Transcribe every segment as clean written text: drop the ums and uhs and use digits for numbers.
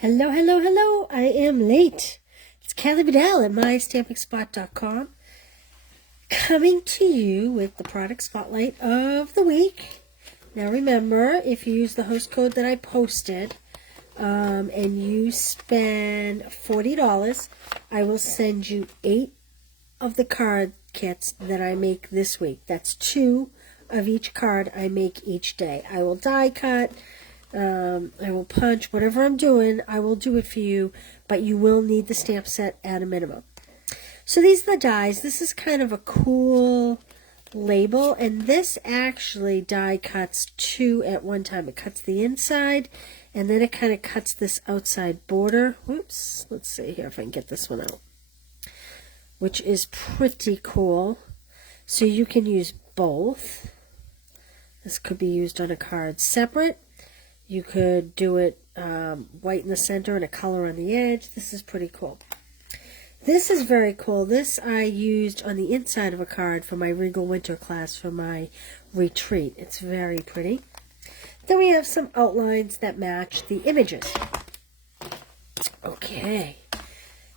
Hello, hello, hello. I am late. It's Kelly Bedell at mystampingspot.com coming to you with the product spotlight of the week. Now remember, if you use the host code that I posted and you spend $40, I will send you 8 of the card kits that I make this week. That's 2 of each card I make each day. I will die cut. I will punch, whatever I'm doing, I will do it for you, but you will need the stamp set at a minimum. So these are the dies. This is kind of a cool label, and this actually die cuts 2 at one time. It cuts the inside, and then it kind of cuts this outside border. Whoops, let's see here if I can get this one out, which is pretty cool. So you can use both. This could be used on a card separate. You could do it white in the center and a color on the edge. This is pretty cool. This is very cool. This I used on the inside of a card for my Regal Winter class for my retreat. It's very pretty. Then we have some outlines that match the images. Okay.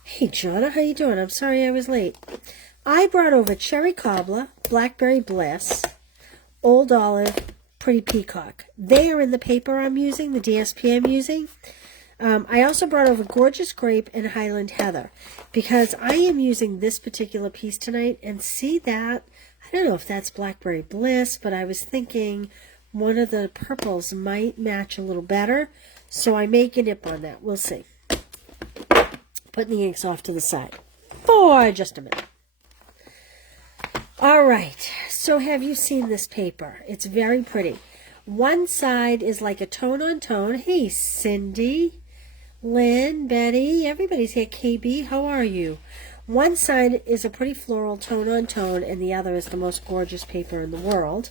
Hey, Jonna, how you doing? I'm sorry I was late. I brought over Cherry Cobbler, Blackberry Bliss, Old Olive, Pretty Peacock. They are in the paper I'm using, the DSP I'm using. I also brought over Gorgeous Grape and Highland Heather because I am using this particular piece tonight, and see that, I don't know if that's Blackberry Bliss, but I was thinking one of the purples might match a little better, so I may get nip on that. We'll see. Putting the inks off to the side for just a minute. All right, so have you seen this paper? It's very pretty. One side is like a tone-on-tone. Hey, Cindy, Lynn, Betty, everybody's here. KB, how are you? One side is a pretty floral tone-on-tone, and the other is the most gorgeous paper in the world.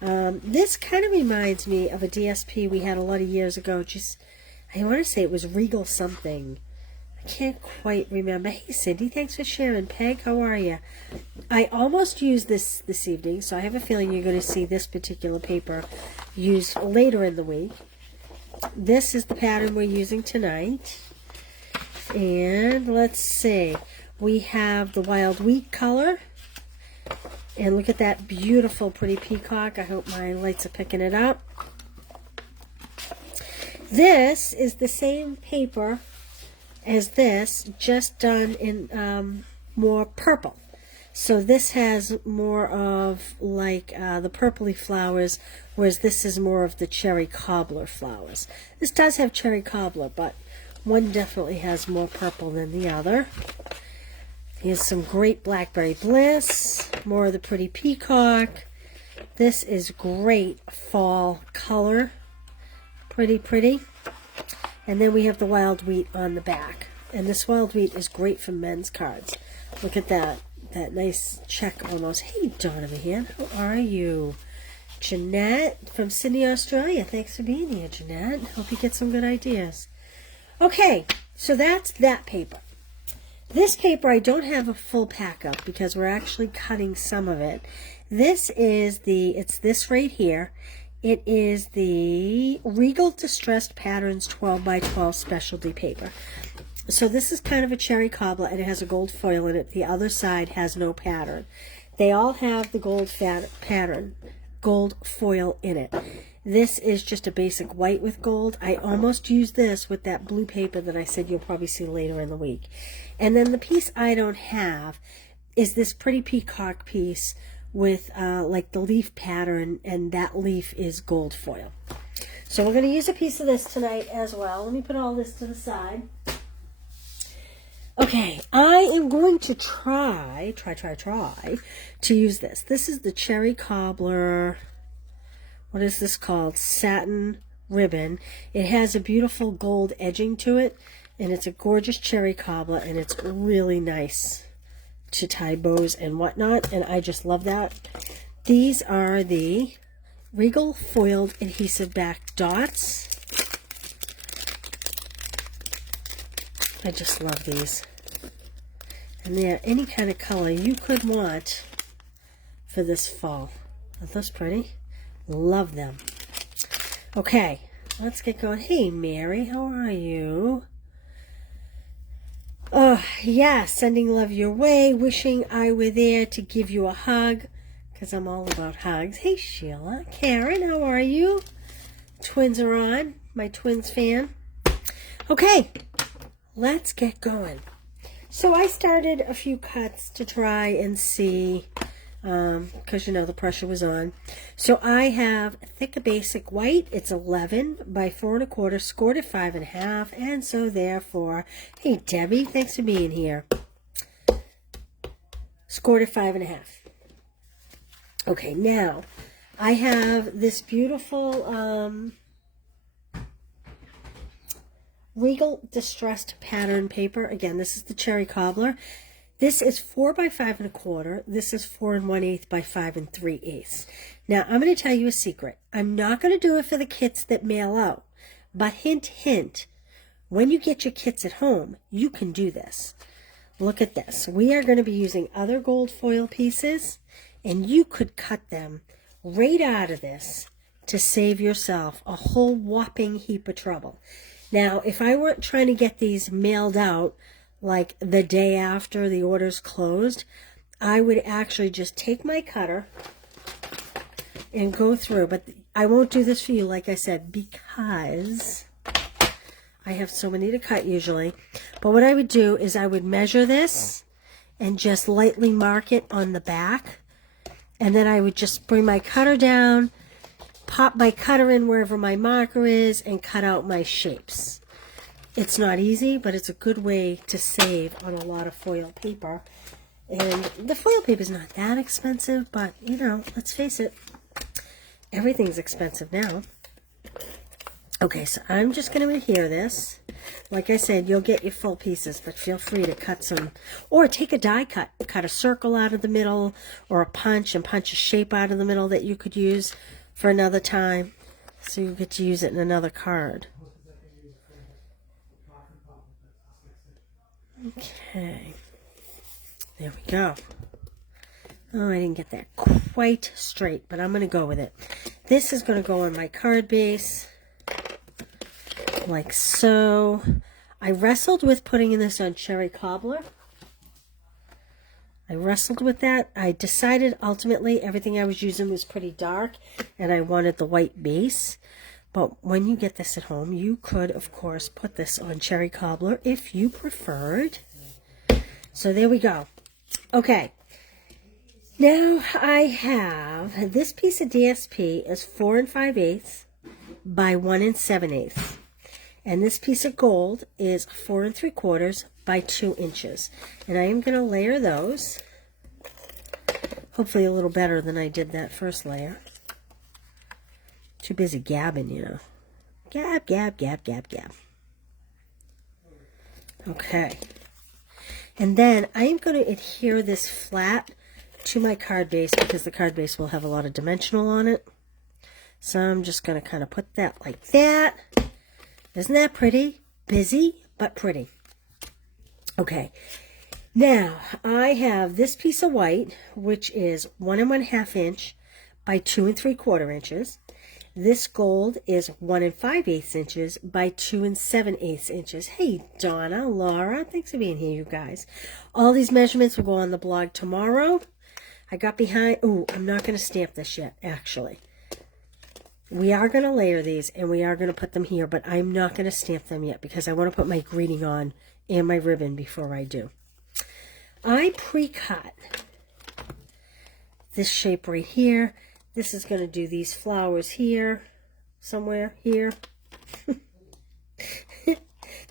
This kind of reminds me of a DSP we had a lot of years ago. I want to say it was Regal something. I can't quite remember. Hey, Cindy, thanks for sharing. Peg, how are you? I almost used this evening, so I have a feeling you're going to see this particular paper used later in the week. This is the pattern we're using tonight. And let's see. We have the Wild Wheat color. And look at that beautiful, pretty peacock. I hope my lights are picking it up. This is the same paper as this, just done in more purple. So this has more of like the purpley flowers, whereas this is more of the cherry cobbler flowers. This does have cherry cobbler, but one definitely has more purple than the other. Here's some great Blackberry Bliss, more of the pretty peacock. This is great fall color, pretty pretty. And then we have the Wild Wheat on the back. And this Wild Wheat is great for men's cards. Look at that. That nice check almost. Hey, Donovan, how are you? Jeanette from Sydney, Australia. Thanks for being here, Jeanette. Hope you get some good ideas. Okay, so that's that paper. This paper I don't have a full pack of because we're actually cutting some of it. This is it's this right here. It is the Regal Distressed Patterns 12x12 specialty paper. So this is kind of a cherry cobbler, and it has a gold foil in it. The other side has no pattern. They all have the gold foil in it. This is just a basic white with gold. I almost used this with that blue paper that I said you'll probably see later in the week. And then the piece I don't have is this pretty peacock piece with like the leaf pattern, and that leaf is gold foil. So we're going to use a piece of this tonight as well. Let me put all this to the side. Okay, I am going to try to use this. This is the Cherry Cobbler, what is this called? Satin ribbon. It has a beautiful gold edging to it, and it's a gorgeous cherry cobbler, and it's really nice to tie bows and whatnot, and I just love that. These are the Regal foiled adhesive back dots. I just love these, and they're any kind of color you could want for this fall. Aren't those pretty? Love them. Okay, let's get going. Hey, Mary, how are you? Oh, yeah, sending love your way, wishing I were there to give you a hug, because I'm all about hugs. Hey, Sheila. Karen, how are you? Twins are on. My twins fan. Okay, let's get going. So I started a few cuts to try and see, because you know the pressure was on. So I have thick basic white. It's 11 by 4 1/4, scored at 5 1/2, and so therefore, hey Debbie, thanks for being here. Scored at 5 1/2. Okay, now I have this beautiful Regal distressed pattern paper. Again, this is the cherry cobbler. This is 4 by 5 1/4. This is 4 1/8 by 5 3/8. Now, I'm going to tell you a secret. I'm not going to do it for the kits that mail out. But hint, hint, when you get your kits at home, you can do this. Look at this. We are going to be using other gold foil pieces, and you could cut them right out of this to save yourself a whole whopping heap of trouble. Now, if I weren't trying to get these mailed out like the day after the order's closed, I would actually just take my cutter and go through. But I won't do this for you, like I said, because I have so many to cut usually. But what I would do is I would measure this and just lightly mark it on the back. And then I would just bring my cutter down, pop my cutter in wherever my marker is, and cut out my shapes. It's not easy, but it's a good way to save on a lot of foil paper. And the foil paper is not that expensive, but, you know, let's face it, everything's expensive now. Okay, so I'm just going to adhere this. Like I said, you'll get your full pieces, but feel free to cut some, or take a die cut. Cut a circle out of the middle, or a punch, and punch a shape out of the middle that you could use for another time, so you get to use it in another card. Okay, there we go. Oh, I didn't get that quite straight, but I'm going to go with it. This is going to go on my card base, like so. I wrestled with putting this on cherry cobbler. I wrestled with that. I decided ultimately everything I was using was pretty dark and I wanted the white base. But when you get this at home, you could, of course, put this on cherry cobbler if you preferred. So there we go. Okay. Now I have this piece of DSP is 4 5/8 by 1 7/8. And this piece of gold is 4 3/4 by 2 inches. And I am going to layer those, hopefully a little better than I did that first layer. Too busy gabbing, you know. Gab, gab, gab, gab, gab. Okay. And then I am going to adhere this flat to my card base because the card base will have a lot of dimensional on it. So I'm just going to kind of put that like that. Isn't that pretty? Busy, but pretty. Okay, now I have this piece of white, which is 1 1/2 inch by 2 3/4 inches. This gold is 1 5/8 inches by 2 7/8 inches. Hey, Donna, Laura, thanks for being here, you guys. All these measurements will go on the blog tomorrow. I got behind. Oh, I'm not going to stamp this yet, actually. We are going to layer these, and we are going to put them here, but I'm not going to stamp them yet because I want to put my greeting on and my ribbon before I do. I pre-cut this shape right here. This is going to do these flowers here, somewhere here.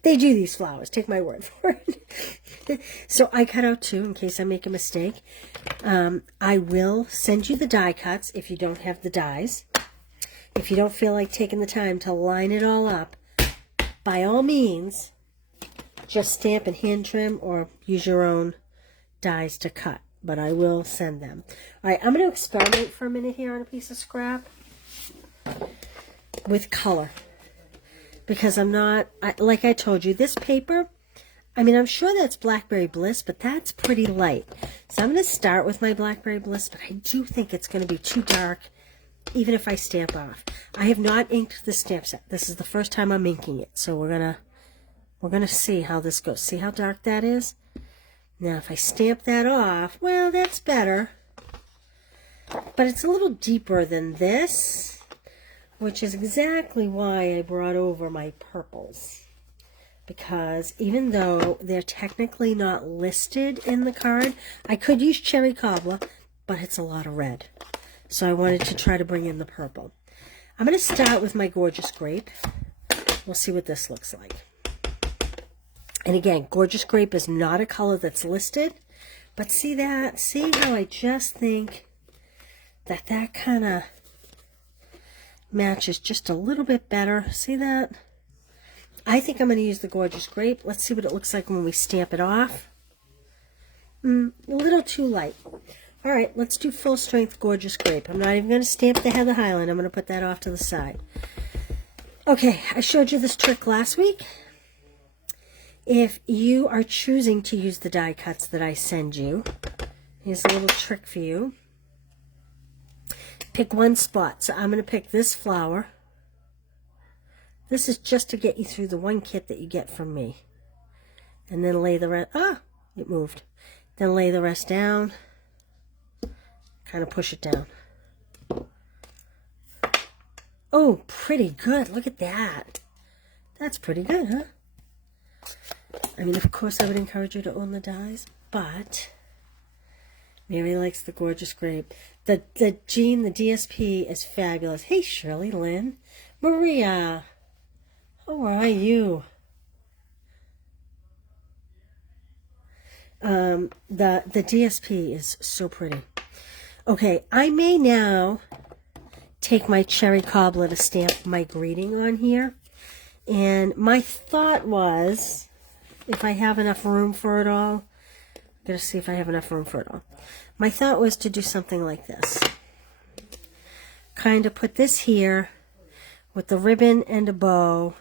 They do these flowers, take my word for it. So I cut out 2 in case I make a mistake. I will send you the die cuts if you don't have the dies. If you don't feel like taking the time to line it all up, by all means, just stamp and hand trim or use your own dies to cut. But I will send them. All right, I'm going to experiment for a minute here on a piece of scrap with color. Because I'm not, like I told you, this paper, I mean, I'm sure that's Blackberry Bliss, but that's pretty light. So I'm going to start with my Blackberry Bliss, but I do think it's going to be too dark even if I stamp off. I have not inked the stamp set. This is the first time I'm inking it, so we're gonna see how this goes. See how dark that is? Now if I stamp that off, well, that's better. But it's a little deeper than this, which is exactly why I brought over my purples. Because even though they're technically not listed in the card, I could use cherry cobbler, but it's a lot of red. So I wanted to try to bring in the purple. I'm going to start with my Gorgeous Grape. We'll see what this looks like. And again, Gorgeous Grape is not a color that's listed, but see that? See how I just think that that kind of matches just a little bit better. See that? I think I'm going to use the Gorgeous Grape. Let's see what it looks like when we stamp it off. A little too light. All right, let's do full strength Gorgeous Grape. I'm not even going to stamp the Heather Highland. I'm going to put that off to the side. Okay, I showed you this trick last week. If you are choosing to use the die cuts that I send you, here's a little trick for you. Pick one spot. So I'm going to pick this flower. This is just to get you through the one kit that you get from me. And then lay the rest, it moved. Then lay the rest down. Kind of push it down. Oh, pretty good. Look at that. That's pretty good, huh? I mean, of course, I would encourage you to own the dies, but Mary likes the Gorgeous Grape. The Jean, the DSP is fabulous. Hey, Shirley Lynn. Maria. How are you? The DSP is so pretty. Okay, I may now take my cherry cobbler to stamp my greeting on here. And my thought was, if I have enough room for it all, I'm going to see if I have enough room for it all. My thought was to do something like this. Kind of put this here with the ribbon and a bow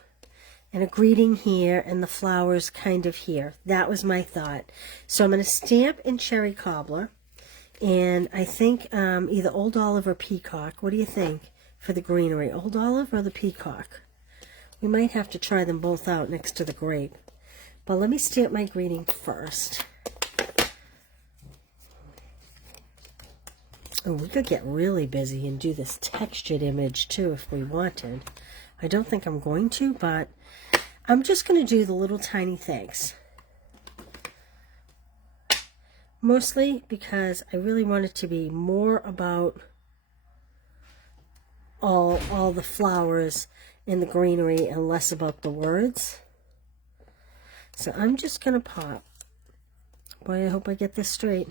and a greeting here and the flowers kind of here. That was my thought. So I'm going to stamp in cherry cobbler. And I think either Old Olive or Peacock. What do you think for the greenery? Old Olive or the Peacock? We might have to try them both out next to the grape. But let me stamp my greeting first. Oh, we could get really busy and do this textured image too if we wanted. I don't think I'm going to, but I'm just going to do the little tiny things. Mostly because I really want it to be more about all the flowers and the greenery and less about the words. So I'm just going to pop, boy, I hope I get this straight,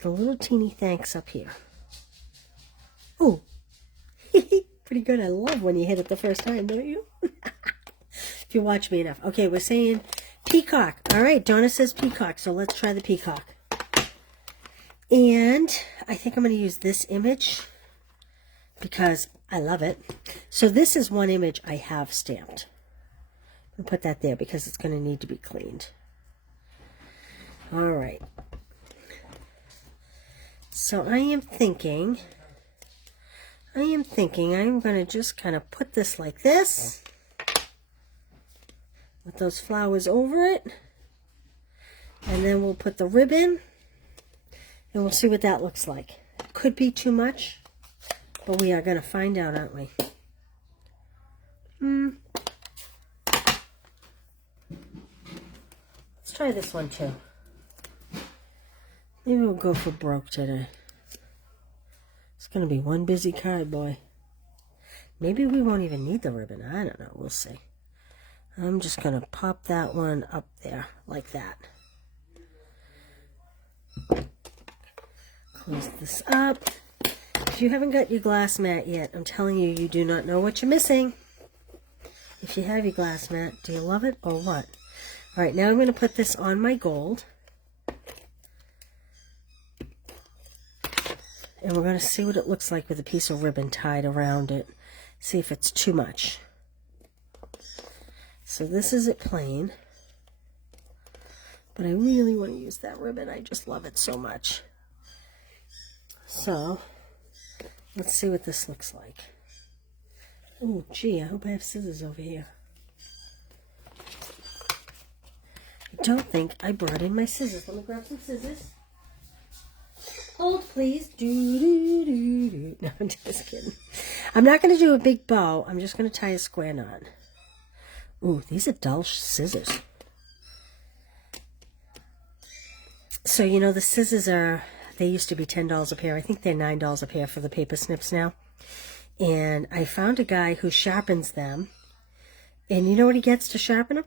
the little teeny thanks up here. Oh, pretty good. I love when you hit it the first time, don't you? If you watch me enough. Okay, we're saying peacock. All right, Donna says peacock, so let's try the peacock. And I think I'm going to use this image because I love it. So this is one image I have stamped. I'll put that there because it's going to need to be cleaned. All right. So I am thinking I'm going to just kind of put this like this with those flowers over it. And then we'll put the ribbon and we'll see what that looks like. Could be too much, but we are going to find out, aren't we? Let's try this one too. Maybe we'll go for broke today. It's going to be one busy card, boy. Maybe we won't even need the ribbon. I don't know. We'll see. I'm just going to pop that one up there like that. Close this up. If you haven't got your glass mat yet, I'm telling you, you do not know what you're missing. If you have your glass mat, do you love it or what? All right, now I'm going to put this on my gold. And we're going to see what it looks like with a piece of ribbon tied around it. See if it's too much. So this is it plain. But I really want to use that ribbon. I just love it so much. So Let's see what this looks like. Oh, gee, I hope I have scissors over here. I don't think I brought in my scissors. Let me grab some scissors. Hold, please. Do. No, I'm just kidding. I'm not going to do a big bow. I'm just going to tie a square knot. Ooh, these are dull scissors. So, you know, the scissors are, they used to be $10 a pair. I think they're $9 a pair for the paper snips now. And I found a guy who sharpens them. And you know what he gets to sharpen them?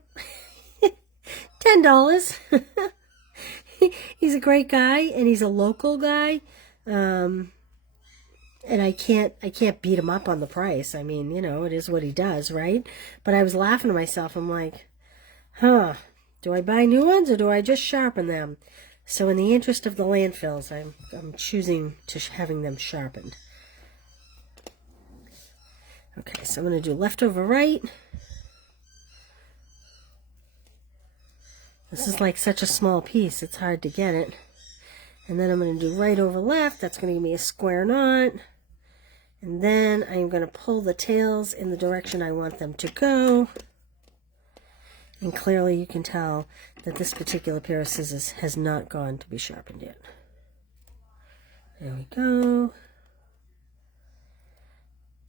$10. He's a great guy, and he's a local guy. And I can't beat him up on the price. I mean, you know, it is what he does, right? But I was laughing to myself. I'm like, huh, do I buy new ones or do I just sharpen them? So in the interest of the landfills, I'm choosing to having them sharpened. Okay, so I'm going to do left over right. This is like such a small piece, it's hard to get it. And then I'm going to do right over left. That's going to give me a square knot. And then I'm going to pull the tails in the direction I want them to go. And clearly you can tell that this particular pair of scissors has not gone to be sharpened yet. There we go.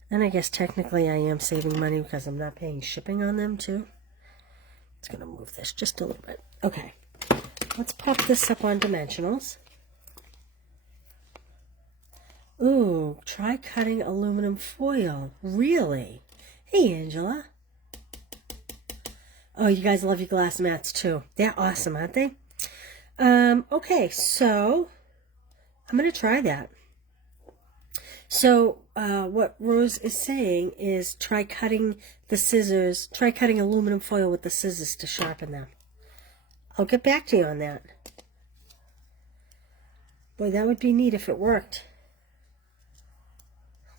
And I guess technically I am saving money because I'm not paying shipping on them too. It's going to move this just a little bit. Okay, let's pop this up on dimensionals. Ooh, try cutting aluminum foil. Really? Hey, Angela. Oh, you guys love your glass mats too. They're awesome, aren't they? Okay, so I'm going to try that. So what Rose is saying is try cutting the scissors, try cutting aluminum foil with the scissors to sharpen them. I'll get back to you on that. Boy, that would be neat if it worked.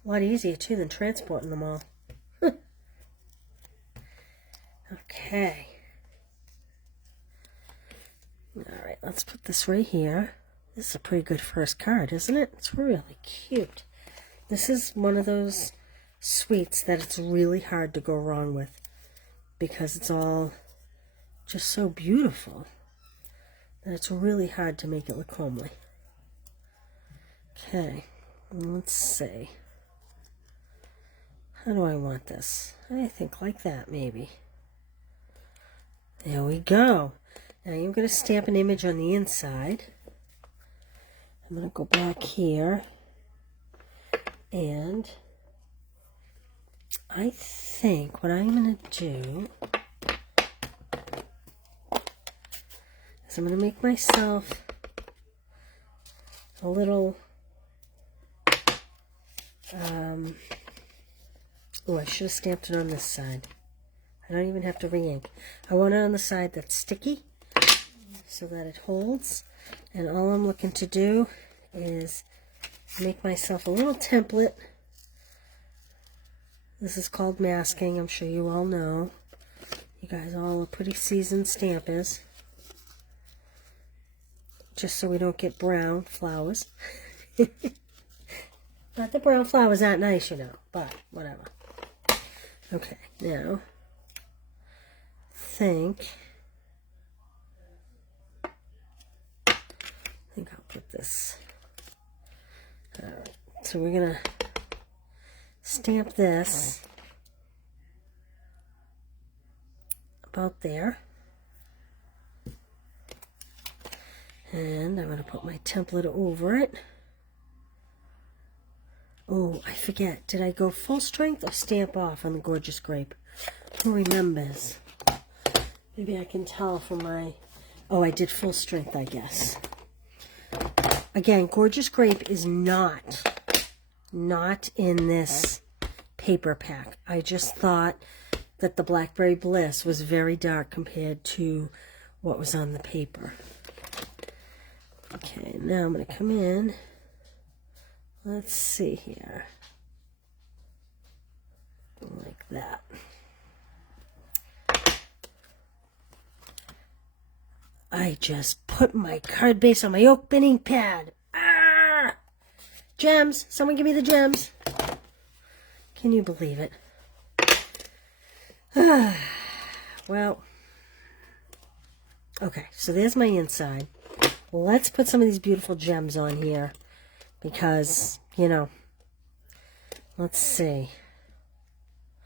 A lot easier too than transporting them all. Okay. Alright, let's put this right here. This is a pretty good first card, isn't it? It's really cute. This is one of those sweets that it's really hard to go wrong with because it's all just so beautiful that it's really hard to make it look homely. Okay, let's see. How do I want this? I think like that, maybe. There we go. Now I'm going to stamp an image on the inside. I'm going to go back here. And I think what I'm going to do is I'm going to make myself a little, oh, I should have stamped it on this side. I don't even have to re-ink. I want it on the side that's sticky so that it holds. And all I'm looking to do is make myself a little template. This is called masking. I'm sure you all know. You guys all are pretty seasoned stampers. Just so we don't get brown flowers. Not the brown flowers aren't nice, you know, but whatever. Okay, now I think I'll put this. Alright, so we're going to stamp this about there. And I'm going to put my template over it. Oh, I forget. Did I go full strength or stamp off on the Gorgeous Grape? Who remembers? Maybe I can tell from my... Oh, I did full strength, I guess. Again, Gorgeous Grape is not in this paper pack. I just thought that the Blackberry Bliss was very dark compared to what was on the paper. Okay, now I'm going to come in. Let's see here. Like that. I just put my card base on my oak binning pad. Ah! Gems. Someone give me the gems. Can you believe it? Well, okay, so there's my inside. Let's put some of these beautiful gems on here because, you know, let's see.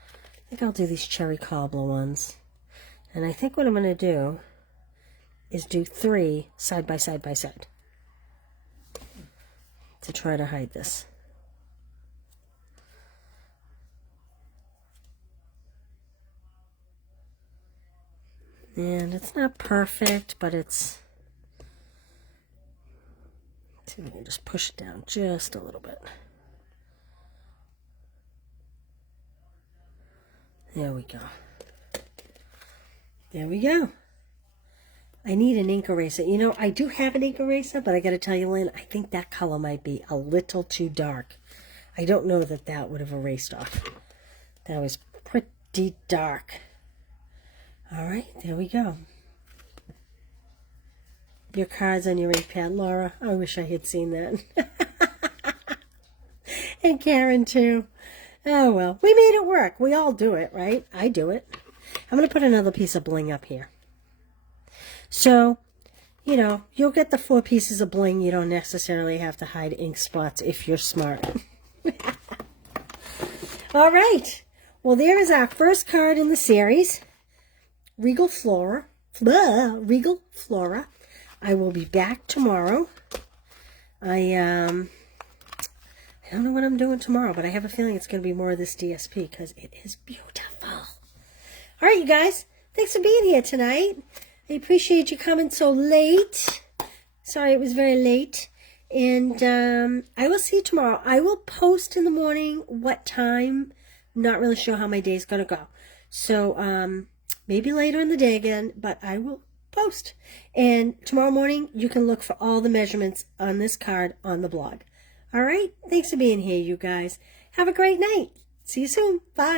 I think I'll do these cherry cobbler ones. And I think what I'm going to do is do 3 side by side by side to try to hide this. And it's not perfect, but it's... Let's see if we can just push it down just a little bit. There we go. There we go. I need an ink eraser. You know, I do have an ink eraser, but I got to tell you, Lynn, I think that color might be a little too dark. I don't know that that would have erased off. That was pretty dark. All right, there we go. Your cards on your ink pad, Laura. I wish I had seen that. And Karen, too. Oh, well, we made it work. We all do it, right? I do it. I'm going to put another piece of bling up here. So, you know, you'll get the 4 pieces of bling. You don't necessarily have to hide ink spots if you're smart. All right. Well, there is our first card in the series. Regal Flora. Regal Flora. I will be back tomorrow. I don't know what I'm doing tomorrow, but I have a feeling it's going to be more of this DSP because it is beautiful. All right, you guys. Thanks for being here tonight. I appreciate you coming so late. Sorry it was very late. And I will see you tomorrow. I will post in the morning what time. I'm not really sure how my day's going to go. So maybe later in the day again, but I will post. And tomorrow morning, you can look for all the measurements on this card on the blog. All right? Thanks for being here, you guys. Have a great night. See you soon. Bye.